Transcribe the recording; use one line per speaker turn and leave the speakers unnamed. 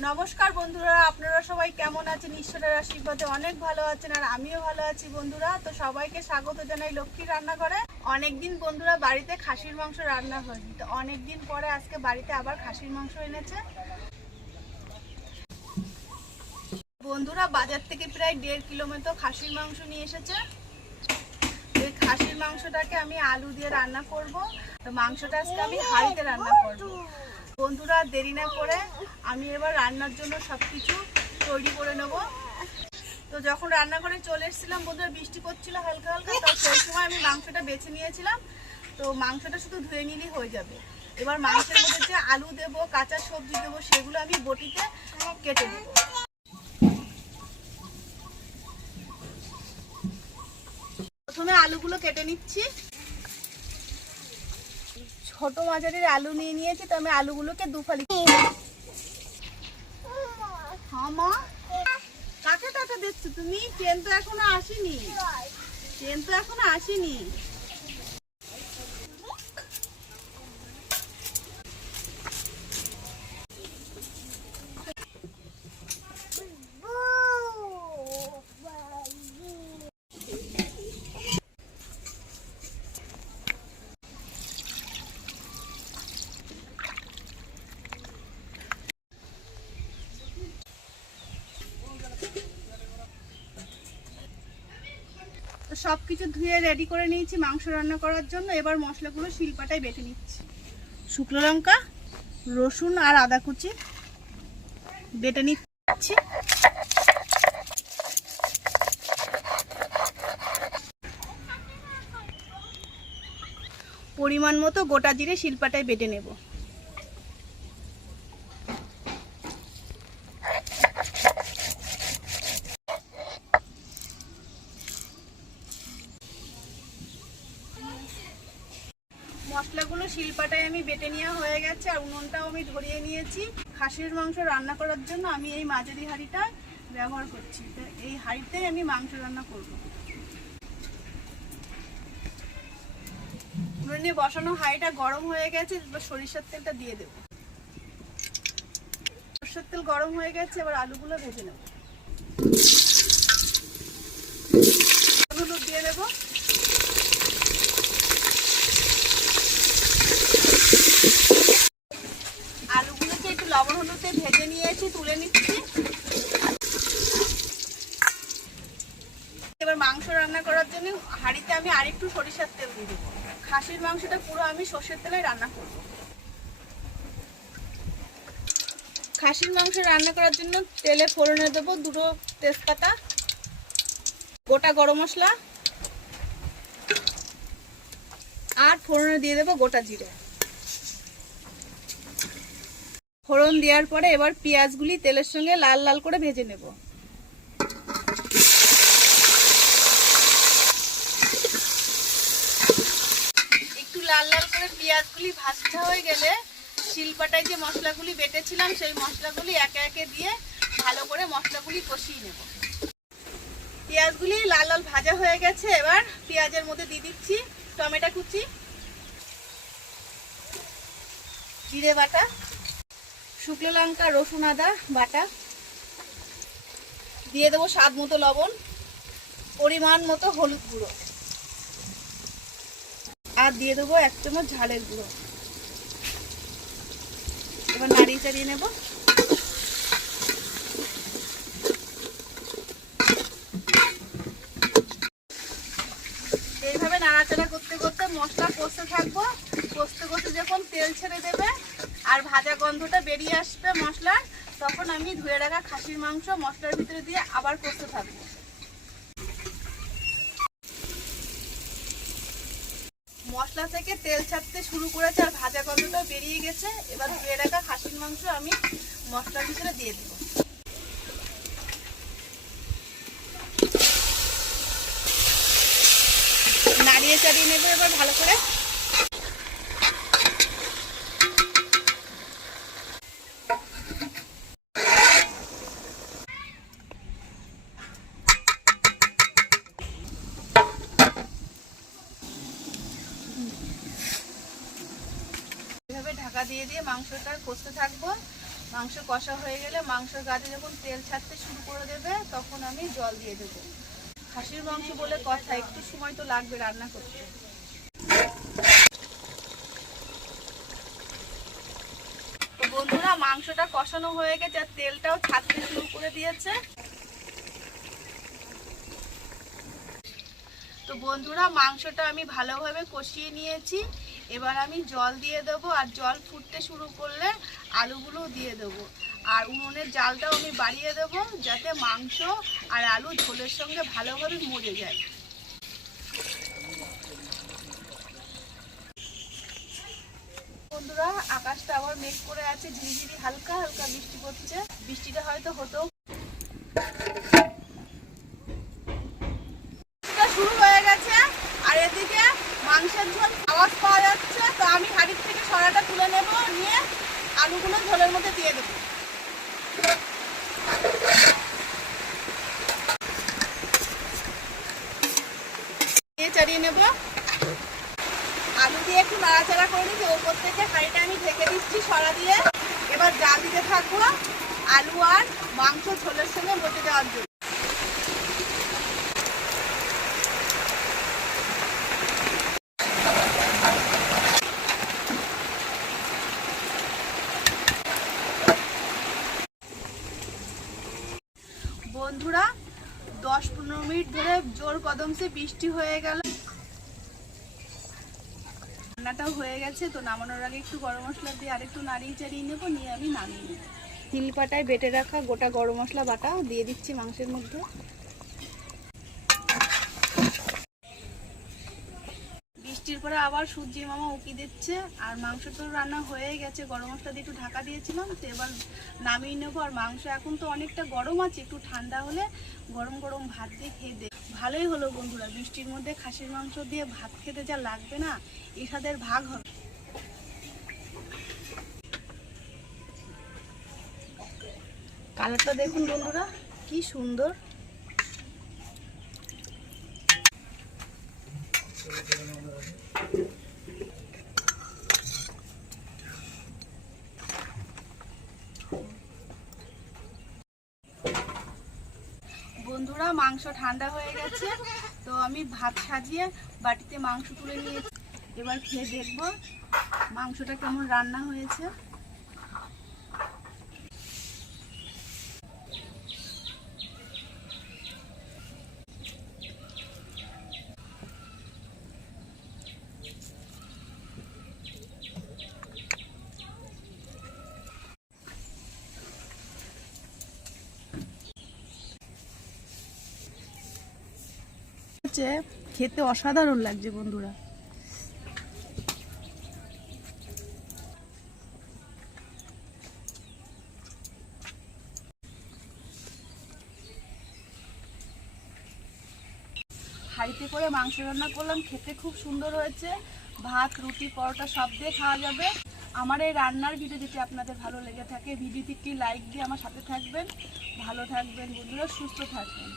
নমস্কার বন্ধুরা, আপনারা সবাই কেমন আছেন? ঈশ্বরের আশীর্বাদে অনেক ভালো আছেন আর আমিও ভালো আছি বন্ধুরা। তো সবাইকে স্বাগত জানাই লক্ষ্মী রান্না করে অনেকদিন বন্ধুরা বাড়িতে খাসির মাংস রান্না হয়নি, তো অনেকদিন পরে আজকে বাড়িতে আবার খাসির মাংস এনেছে। বন্ধুরা, বাজার থেকে প্রায় দেড় কিলোমিটার খাসির মাংস নিয়ে এসেছে। এই খাসির মাংসটাকে আমি আলু দিয়ে রান্না করব। তো মাংসটা আজকে আমি হাঁড়িতে রান্না করব। বন্ধুরা, দেরি না করে আমি এবার রান্নার জন্য সব কিছু তৈরি করে নেব। তো যখন রান্না করে চলে এসেছিলাম, বন্ধুরা, বৃষ্টি পড়ছিল হালকা হালকা, তো সেই সময় আমি মাংসটা বেছে নিয়েছিলাম। তো মাংসটা শুধু ধুয়ে নিলেই হয়ে যাবে। এবার মাংসের মধ্যে যে আলু দেবো, কাঁচা সবজি দেবো, সেগুলো আমি বটিতে কেটে দেবো প্রথমে আলুগুলো কেটে নিচ্ছি। ছোট মাঝারির আলু নিয়ে নিয়েছি, তো আমি আলুগুলোকে দু ফালি মা। কাকে টাকা দিচ্ছ তুমি? ট্রেন তো এখনও আসেনি। ট্রেন তো এখনও আসেনি। সব কিছু ধুয়ে রেডি করে নিয়েছি মাংস রান্না করার জন্য। এবার মশলাগুলো শিলপাটায় বেটে নিচ্ছি। শুকনো লঙ্কা, রসুন আর আদা কুচি বেটে নিচ্ছি। পরিমাণ মতো গোটা জিরে শিলপাটায় বেটে নেব। মশলাগুলো শিলপাটায় আমি বেটে নেওয়া হয়ে গেছে আর উনুনটাও আমি ধরিয়ে নিয়েছি। খাসির মাংস রান্না করার জন্য আমি এই মাঝারি হাঁড়িটা ব্যবহার করছি। তো এই হাঁড়িতেই আমি মাংস রান্না করব। উনুনে বসানো হাঁড়িটা গরম হয়ে গেছে, এবার সরিষার তেলটা দিয়ে দেবো। সরষের তেল গরম হয়ে গেছে, এবার আলুগুলো ভেজে নেব। আলুগুলো দিয়ে দেবো আলুগুলোকে একটু লবণ হলুদে ভেজে নিয়েছি, তুলে নিচ্ছি। এবার মাংস রান্না করার জন্য হাঁড়িতে আমি আরেকটু সরিষার তেল দিয়ে দেবো। খাসির মাংসটা পুরো আমি সর্ষের তেলে রান্না করব। খাসির মাংস রান্না করার জন্য তেলে ফোড়নে দেবো দুটো তেজপাতা, গোটা গরম মশলা, আর ফোড়নে দিয়ে দেবো গোটা জিরে। ফোড়ন দেওয়ার পরে এবার পেঁয়াজগুলি তেলের সঙ্গে লাল লাল করে ভেজে নেব। একটু লাল লাল করে পেঁয়াজগুলি ভাজতে হয়ে গেলে শিলপাটায় যে মশলাগুলি বেটেছিলাম, সেই মশলাগুলি একে একে দিয়ে ভালো করে মশলাগুলি কষিয়ে নেব। পেঁয়াজগুলি লাল লাল ভাজা হয়ে গেছে, এবার পেঁয়াজের মধ্যে দিয়ে দিচ্ছি টমেটো কুচি, জিরে বাটা শুকনো লঙ্কা, রসুন, আদা, বাটা। দিয়ে দেবো স্বাদ মতো লবণ, পরিমাণ মতো হলুদ গুঁড়ো। আর দিয়ে দেবো এক চামচ ঝালের গুঁড়ো। এবার নাড়িয়ে চাড়িয়ে নেব। এইভাবে নাড়াচাড়া করতে করতে মশলা কষতে থাকব। কষতে কষতে যখন তেল ছেড়ে দেবে আর ভাজা গন্ধটা বেরিয়ে আসবে মশলার, তখন আমি ধুয়ে রাখা খাসির মাংস মশলার ভিতরে দিয়ে আবার কষতে থাকব। মশলা থেকে তেল ছাড়তে শুরু করেছে আর ভাজা গন্ধটা বেরিয়ে গেছে। এবার ধুয়ে রাখা খাসির মাংস আমি মশলার ভিতরে দিয়ে দেবো। নাড়িয়ে চাড়িয়ে নেব এবার ভালো করে। ঢাকা দিয়ে দিয়ে মাংসটা কষতে থাকব। মাংস কষা হয়ে গেলে মাংসের গাছে যখন তেল ছাড়তে শুরু করে দেবে, তখন আমি জল দিয়ে দেবো। খাসির মাংস বলে কথা, একটু সময় তো লাগবে রান্না করতে। বন্ধুরা, মাংসটা কষানো হয়ে গেছে, আর তেলটাও ছাড়তে শুরু করে দিয়েছে। তো বন্ধুরা, মাংসটা আমি ভালোভাবে কষিয়ে নিয়েছি। এবার আমি জল দিয়ে দেবো আর জল ফুটতে শুরু করলে আলুগুলো দিয়ে দেবো। আর উনুনের জালটাও আমি বাড়িয়ে দেবো যাতে মাংস আর আলু ঝোলের সঙ্গে ভালোভাবে মজে যায়। বন্ধুরা, আকাশটা আবার মেঘ করে আছে, ঝিরিঝিরি হালকা হালকা বৃষ্টি পড়ছে। বৃষ্টিটা হয়তো হতেও বৃষ্টিটা শুরু হয়ে গেছে আর এদিকে মাংসের ঝোল, আওয়াজ পাওয়া যাচ্ছে, তো আমি হাড়ির থেকে সরাটা তুলে নেব, নিয়ে আলুগুলো ঝোলের মধ্যে দিয়ে দেবো। চাড়িয়ে নেব। আলু দিয়ে একটু নাড়াচাড়া করে নিচ্ছি ওপর থেকে হাঁড়িটা আমি ঢেকে দিচ্ছি সরা দিয়ে। এবার জাল দিতে থাকব, আলু আর মাংস ঝোলের সঙ্গে মধ্যে দেওয়ার জন্য। বন্ধুরা, দশ পনেরো মিনিট ধরে জোর কদম সে বৃষ্টি হয়ে গেল। রান্নাটাও হয়ে গেছে, তো নামানোর আগে একটু গরম মশলা দিয়ে আরেকটু নাড়িয়ে চাড়িয়ে নেব, নিয়ে আমি নামিয়ে নেব। তিলপাটায় বেটে রাখা গোটা গরম মশলা বাটা দিয়ে দিচ্ছি মাংসের মধ্যে। বৃষ্টির পরে আবার সূর্যি মামা উকি দিচ্ছে। আর মাংস তো রান্না হয়ে গেছে। গরম মশলা দিয়ে একটু ঢাকা দিয়েছিলাম, তো এবার নামিয়ে নেব। আর মাংস এখন তো অনেকটা গরম আছে, একটু ঠান্ডা হলে গরম গরম ভাত দিয়ে খেয়ে দে ভালোই হলো বন্ধুরা। বৃষ্টির মধ্যে খাসির মাংস দিয়ে ভাত খেতে যা লাগবে না এসাদের ভাগ হবে। কালারটা দেখুন বন্ধুরা, কি সুন্দর। বন্ধুরা, মাংস ঠান্ডা হয়ে গেছে। তো আমি ভাত সাজিয়ে বাটিতে মাংস তুলে নিয়েছি। এবার খেয়ে দেখব মাংসটা কেমন রান্না হয়েছে। হচ্ছে খেতে অসাধারণ লাগছে বন্ধুরা। হাঁড়িতে করে মাংস রান্না করলাম, খেতে খুব সুন্দর হয়েছে। ভাত, রুটি, পরোটা সব দিয়ে খাওয়া যাবে। আমার এই রান্নার ভিডিও যদি আপনাদের ভালো লেগে থাকে ভিডিওটি একটি লাইক দিয়ে আমার সাথে থাকবেন। ভালো থাকবেন বন্ধুরা, সুস্থ থাকবেন।